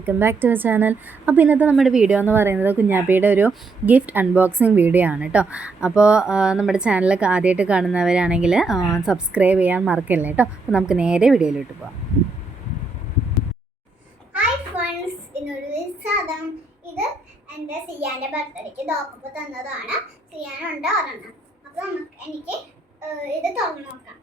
Welcome back to channel. അപ്പോൾ ഇന്നത്തെ നമ്മുടെ വീഡിയോ എന്ന് പറയുന്നത് കുഞ്ഞാപ്പിയുടെ ഒരു ഗിഫ്റ്റ് അൺബോക്സിങ് വീഡിയോ ആണ് കേട്ടോ. അപ്പോൾ നമ്മുടെ ചാനലൊക്കെ ആദ്യമായിട്ട് കാണുന്നവരാണെങ്കിൽ സബ്സ്ക്രൈബ് ചെയ്യാൻ മറക്കല്ലേ കേട്ടോ. അപ്പോൾ നമുക്ക് നേരെ വീഡിയോയിലോട്ട് പോകാം. ഹായ് ഫ്രണ്ട്സ്, ഇത് എൻ്റെ സിയാൻ്റെ ബർത്ത്ഡേക്ക് ഡോക്കപ്പ് തന്നതാണ്. സിയാനുണ്ട് ഒരെണ്ണം. അപ്പോൾ എനിക്ക് ഇത് തുറന്നു നോക്കാം.